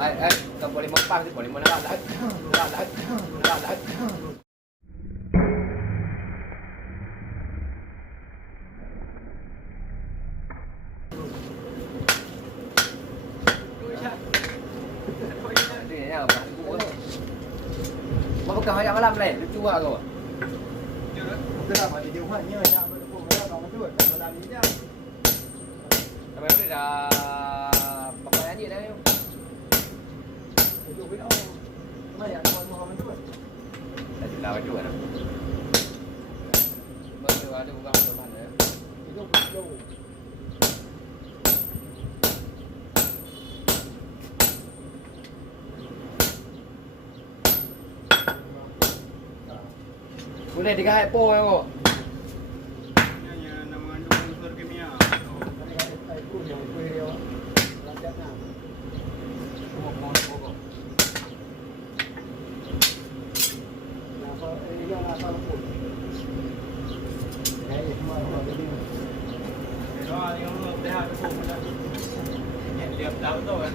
boleh mempang tu boleh menarik lah. Mau pegang ayam malam lain, lucu lah kau. Kita dah mati dia buat ni ayam berpuluh ayam kamu tu, kalau dah ni dia. Sampai ni dah pakai nyanyi dah ni. Itu bila mai ada Muhammad tu. Dah jelas baju kan. Baru ada bukan ada mana. Itu belum. Boleh digahit po kau. Yang mengandung unsur kimia. Itu yang dia lanjutnya. Semua pokok. Apa ini apa pun. Ini semua orang ini. Đó, anh em dah ada pun. Dia tahu tu kan.